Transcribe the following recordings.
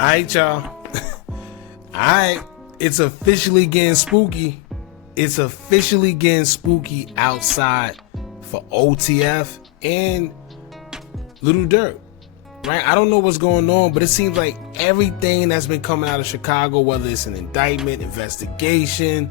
Alright, y'all. Alright, it's officially getting spooky. It's officially getting spooky outside for OTF and Lil Durk. Right? I don't know what's going on, but it seems like everything that's been coming out of Chicago, whether it's an indictment, investigation,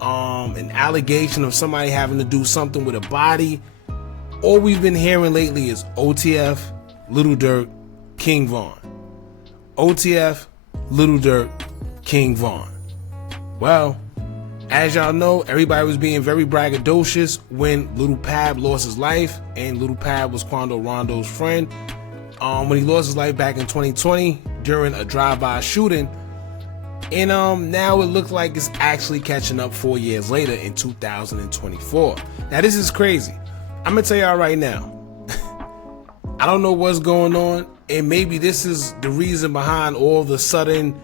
an allegation of somebody having to do something with a body, all we've been hearing lately is OTF, Lil Durk, King Von. OTF, Lil Durk, King Von. Well, as y'all know, everybody was being very braggadocious when Lul Pab lost his life, and Lul Pab was Quando Rondo's friend. When he lost his life back in 2020 during a drive-by shooting, and now it looks like it's actually catching up 4 years later in 2024. Now this is crazy. I'm gonna tell y'all right now. I don't know what's going on, and maybe this is the reason behind all the sudden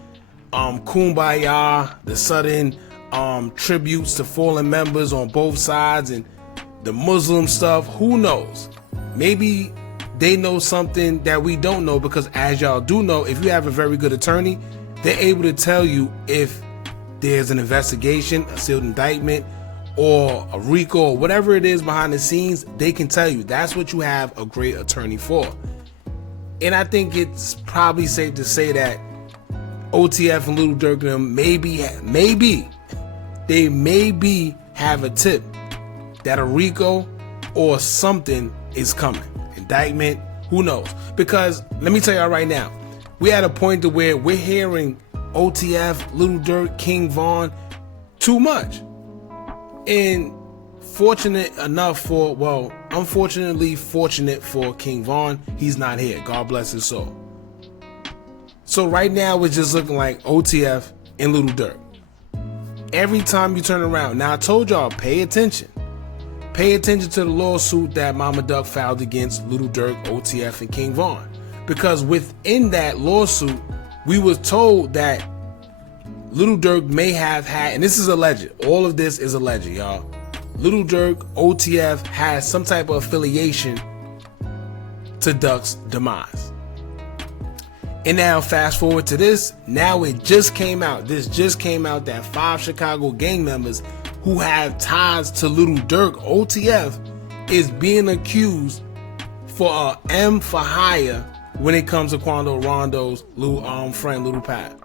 kumbaya, the sudden tributes to fallen members on both sides, and the Muslim stuff. Who knows? Maybe they know something that we don't know, because as y'all do know, if you have a very good attorney, they're able to tell you if there's an investigation, a sealed indictment, or a RICO, or whatever it is behind the scenes. They can tell you. That's what you have a great attorney for. And I think it's probably safe to say that OTF and Lil Durk and them maybe have a tip that a RICO or something is coming. Indictment, who knows? Because let me tell y'all right now, we at a point to where we're hearing OTF, Lil Durk, King Von too much. And unfortunately fortunate for King Von, he's not here. God bless his soul. So right now it's just looking like OTF and Lil Durk. Every time you turn around. Now I told y'all, pay attention. Pay attention to the lawsuit that Mama Duck filed against Lil Durk, OTF, and King Von. Because within that lawsuit, we was told that Lil Durk may have had, and this is alleged, all of this is alleged, y'all. Lil Durk, OTF, has some type of affiliation to Duck's demise. And now fast forward to this, now it just came out, that 5 Chicago gang members who have ties to Lil Durk, OTF, is being accused for a M for hire when it comes to Quando Rondo's friend Lul Pab.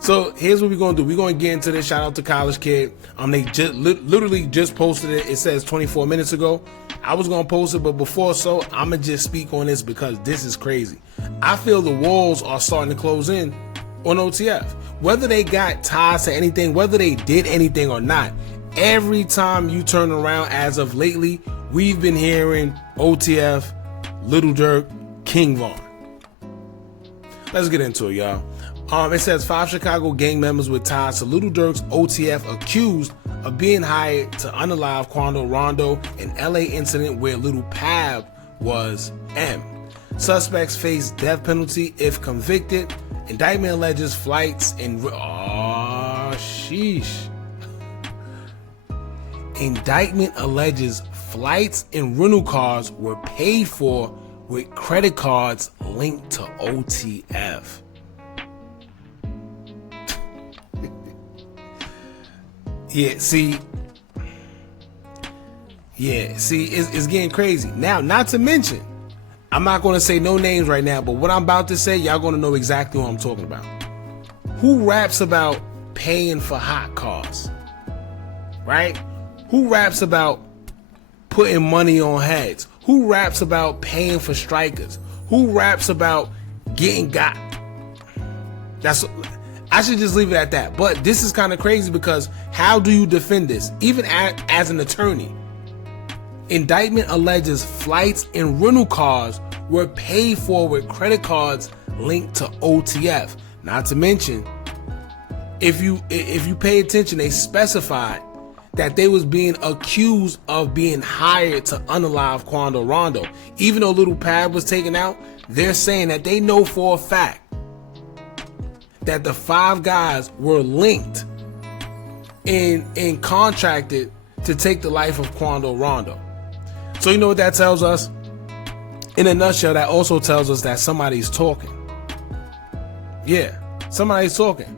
So here's what we're gonna do. We're gonna get into this. Shout out to College Kid. They just literally just posted it. It says 24 minutes ago. I was gonna post it, but before so, I'ma just speak on this because this is crazy. I feel the walls are starting to close in on OTF. Whether they got ties to anything, whether they did anything or not, every time you turn around as of lately, we've been hearing OTF, Lil Durk, King Von. Let's get into it, y'all. It says 5 Chicago gang members with ties to Lil Durk's OTF accused of being hired to unalive Quando Rondo, an LA incident where Lul Pab was M. Suspects face death penalty if convicted. Indictment alleges flights and Indictment alleges flights and rental cars were paid for with credit cards linked to OTF. It's getting crazy. Now, not to mention, I'm not going to say no names right now, but what I'm about to say, y'all going to know exactly what I'm talking about. Who raps about paying for hot cars? Right? Who raps about putting money on heads? Who raps about paying for strikers? Who raps about getting got? I should just leave it at that. But this is kind of crazy because how do you defend this? Even as an attorney. Indictment alleges flights and rental cars were paid for with credit cards linked to OTF. Not to mention, if you pay attention, they specified that they was being accused of being hired to unalive Quando Rondo. Even though Lil Pab was taken out, they're saying that they know for a fact that the 5 guys were linked and contracted to take the life of Quando Rondo. So you know what that tells us? In a nutshell, that also tells us that somebody's talking. Yeah, somebody's talking.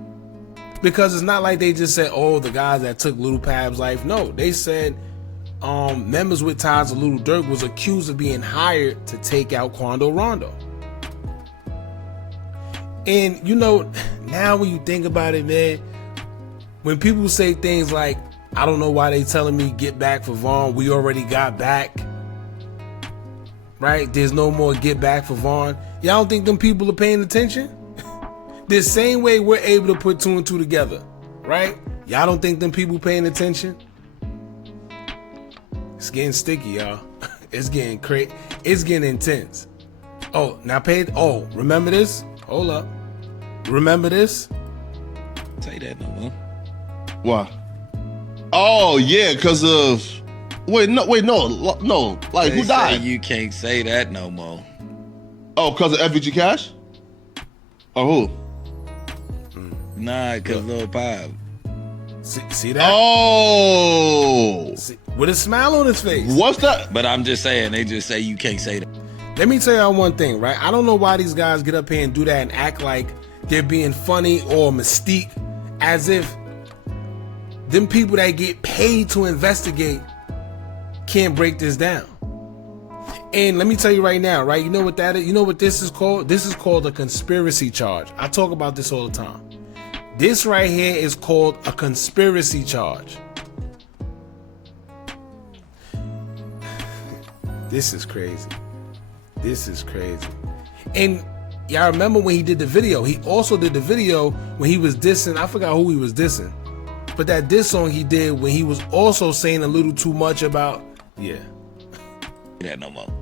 Because it's not like they just said, oh, the guys that took Lul Pab's life. No, they said members with ties to Lil Durk was accused of being hired to take out Quando Rondo. And you know, now when you think about it, man, when people say things like, I don't know why they telling me get back for Vaughn, we already got back. Right? There's no more get back for Vaughn. Y'all don't think them people are paying attention? The same way we're able to put two and two together, right? Y'all don't think them people paying attention? It's getting sticky, y'all. It's getting crazy. It's getting intense. Oh, now pay it. Oh, remember this? Hold up. Remember this? Say that no more. Why? Oh yeah, because of no. Like They who died? say you can't say that no more. Oh, because of FVG Cash? Or who? Nah, because Lul Pab. See that? Oh, with a smile on his face. What's that? But I'm just saying, they just say you can't say that. Let me tell y'all one thing, right? I don't know why these guys get up here and do that and act like they're being funny or mystique, as if them people that get paid to investigate can't break this down. And let me tell you right now, right? You know what that is? You know what this is called? This is called a conspiracy charge. I talk about this all the time. This right here is called a conspiracy charge. This is crazy. This is crazy. And y'all remember when he did the video? He also did the video when he was dissing. I forgot who he was dissing. But that diss song he did when he was also saying a little too much about, yeah. That no more.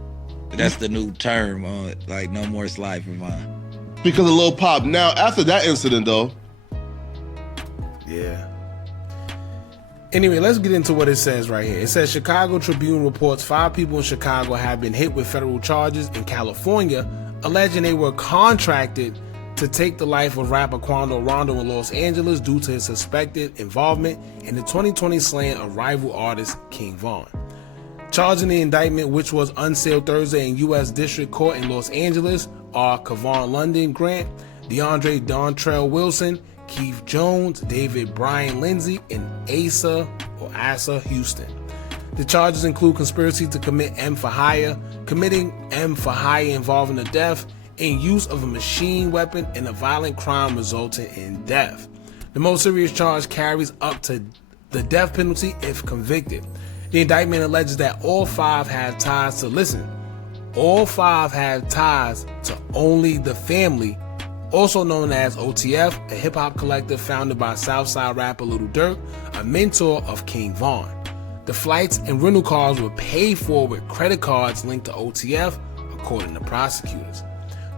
That's the new term, like no more slide for mine. Because of Lul Pab. Now, after that incident, though. Yeah. Anyway, let's get into what it says right here. It says Chicago Tribune reports 5 people in Chicago have been hit with federal charges in California, alleging they were contracted to take the life of rapper Quando Rondo in Los Angeles due to his suspected involvement in the 2020 slaying of rival artist King Von. Charging the indictment, which was unsealed Thursday in U.S. District Court in Los Angeles, are Kevon London Grant, DeAndre Dontrell Wilson, Keith Jones, David Brian Lindsay, and Asa Houston. The charges include conspiracy to commit M for hire, committing M for hire involving the death, and use of a machine weapon, and a violent crime resulting in death. The most serious charge carries up to the death penalty if convicted. The indictment alleges that all 5 have ties to, all 5 have ties to Only the Family, also known as OTF, a hip-hop collective founded by Southside rapper Lil Durk, a mentor of King Von. The flights and rental cars were paid for with credit cards linked to OTF, according to prosecutors.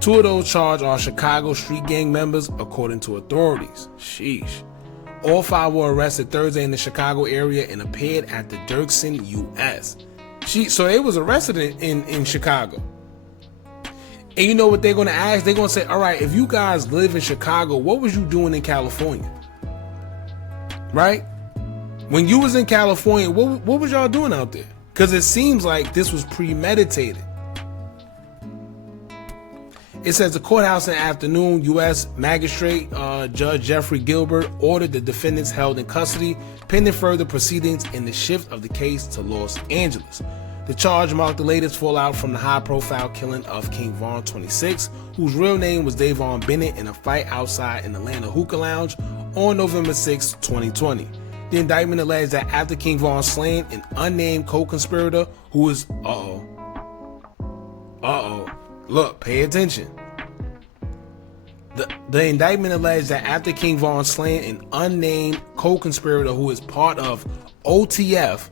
2 of those charged are Chicago street gang members, according to authorities. Sheesh. All 5 were arrested Thursday in the Chicago area and appeared at the Dirksen U.S. So they was arrested in Chicago. And you know what they're going to ask? They're going to say, all right, if you guys live in Chicago, what was you doing in California? Right? When you was in California, what was y'all doing out there? Because it seems like this was premeditated. It says the courthouse in the afternoon, U.S. Magistrate Judge Jeffrey Gilbert ordered the defendants held in custody, pending further proceedings in the shift of the case to Los Angeles. The charge marked the latest fallout from the high-profile killing of King Von, 26, whose real name was Davon Bennett, in a fight outside an Atlanta hookah lounge on November 6, 2020. The indictment alleged that after King Von slaying an unnamed co-conspirator who is... Look, pay attention. The indictment alleged that after King Von slaying an unnamed co-conspirator who is part of OTF,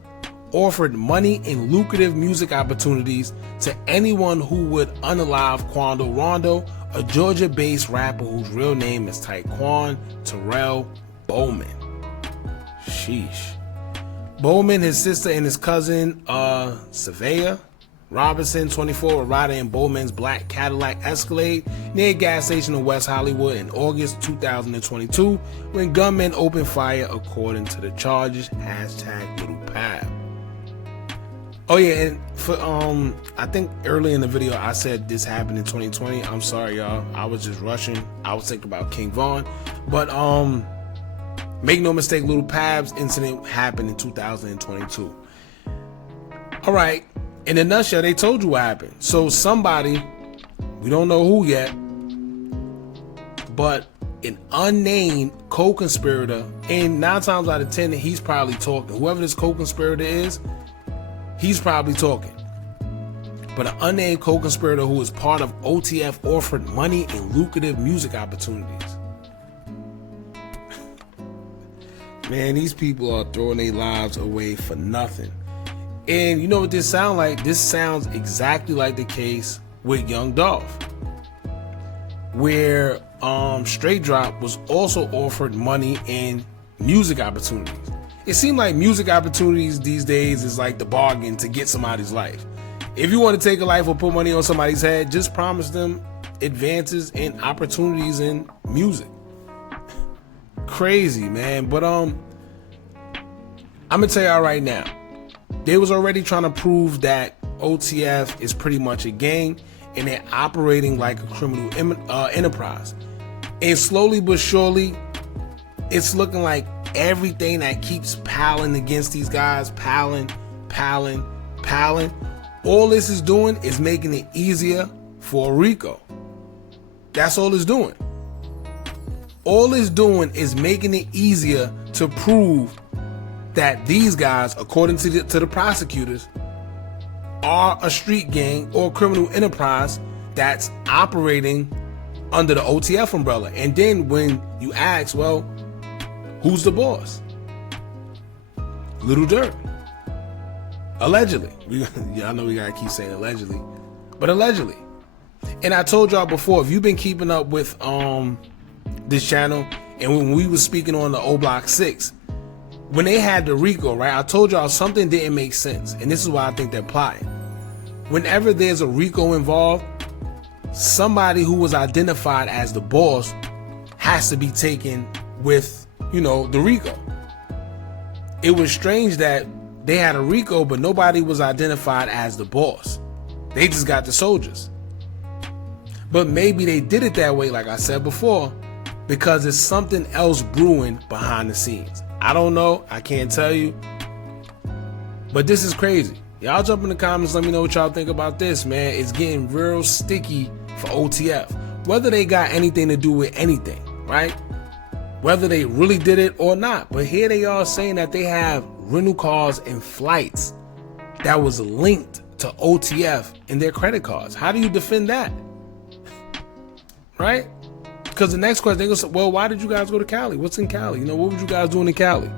offered money and lucrative music opportunities to anyone who would unalive Quando Rondo, a Georgia-based rapper whose real name is Taekwon Terrell Bowman. Sheesh. Bowman, his sister, and his cousin, Savea Robinson, 24, were riding in Bowman's black Cadillac Escalade near a gas station in West Hollywood in August 2022 when gunmen opened fire, according to the charges. #Lul Pab. Oh yeah, and for I think early in the video I said this happened in 2020. I'm sorry, y'all. I was just rushing. I was thinking about King Von, but make no mistake, Lul Pab's incident happened in 2022. All right, in a nutshell, they told you what happened. So somebody, we don't know who yet, but an unnamed co-conspirator, and 9 times out of 10, he's probably talking. Whoever this co-conspirator is, he's probably talking. But an unnamed co-conspirator who is part of OTF offered money and lucrative music opportunities. Man, these people are throwing their lives away for nothing. And you know what this sounds like? This sounds exactly like the case with Young Dolph, where Straight Drop was also offered money and music opportunities. It seemed like music opportunities these days is like the bargain to get somebody's life. If you want to take a life or put money on somebody's head, just promise them advances and opportunities in music. Crazy, man. But I'm gonna tell y'all right now, they was already trying to prove that OTF is pretty much a gang and they're operating like a criminal enterprise. And slowly but surely, it's looking like everything that keeps piling against these guys, piling, all this is doing is making it easier for Rico. That's all it's doing. All it's doing is making it easier to prove that these guys, according to the prosecutors, are a street gang or criminal enterprise that's operating under the OTF umbrella. And then when you ask, well, who's the boss? Lil Durk. Allegedly. I know we gotta keep saying allegedly, but allegedly. And I told y'all before, if you've been keeping up with this channel, and when we was speaking on the O Block 6, when they had the Rico, right, I told y'all something didn't make sense, and this is why I think they're plotting. Whenever there's a Rico involved, somebody who was identified as the boss has to be taken with, you know, the Rico. It was strange that they had a Rico, but nobody was identified as the boss. They just got the soldiers. But maybe they did it that way, like I said before, because there's something else brewing behind the scenes. I don't know. I can't tell you. But this is crazy. Y'all jump in the comments. Let me know what y'all think about this, man. It's getting real sticky for OTF. Whether they got anything to do with anything, right? Whether they really did it or not. But here they are saying that they have rental cars and flights that was linked to OTF in their credit cards. How do you defend that? Right? Because the next question, they go say, well, why did you guys go to Cali? What's in Cali? You know, what were you guys doing in Cali?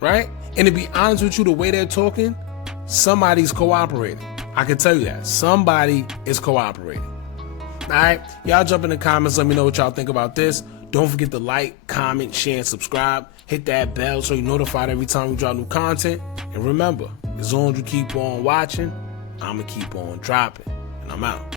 Right? And to be honest with you, the way they're talking, somebody's cooperating. I can tell you that. Somebody is cooperating. All right? Y'all jump in the comments. Let me know what y'all think about this. Don't forget to like, comment, share, and subscribe. Hit that bell so you're notified every time we drop new content. And remember, as long as you keep on watching, I'm going to keep on dropping. And I'm out.